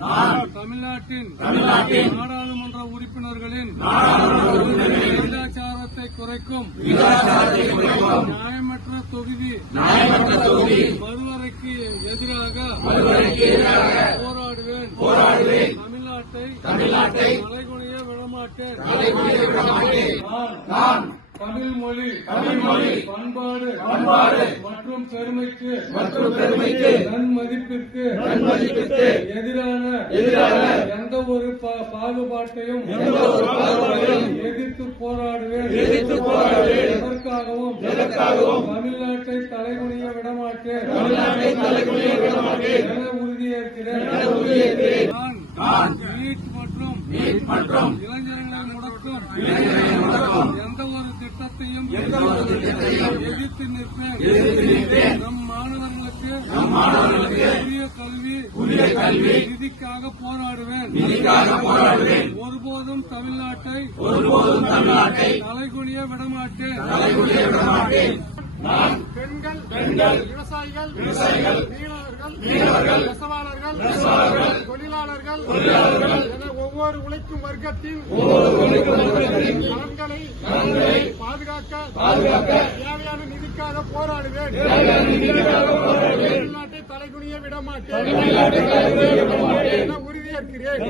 தமிழ்நாட்டின் நாடாளுமன்ற உறுப்பினர்களின் விகிதாச்சாரத்தை குறைக்கும் நியாயமற்ற தொகுதி மறுவரைக்கு எதிராக போராடுவேன். தமிழ்நாட்டை தலைகுனிய விடமாட்டேன். நான் தமிழ் மொழி பண்பாடு மற்றும் பெருமைக்கு நன்மதிப்பிற்கு எதிரான எந்த ஒரு பாகுபாட்டையும் எதிர்த்து போராடுவேன். எதற்காகவும் தமிழ்நாட்டை தலைகுனிய விடமாட்டேன் என உறுதியேற்கிறேன். நான் நீட் மற்றும் இளைஞர்களை முடக்கும் எந்த ஒரு திட்டத்தையும் எதிர்த்து நிற்பேன். நம் மாணவர்களுக்கு புதிய கல்வி நிதிக்காக போராடுவேன். ஒருபோதும் தமிழ்நாட்டை தலைகுனிய விடமாட்டேன். பெண்கள், விவசாயிகள், மீனவர்கள், நெசவாளர்கள், தொழிலாளர்கள் என ஒவ்வொரு உழைக்கும் வர்க்கத்தின் நலன்களை பாதுகாக்க தேவையான நிதிக்காக போராடுவேன். தமிழ்நாட்டை தலைகுனிய விடமாட்டேன் என உறுதியேற்கிறேன்.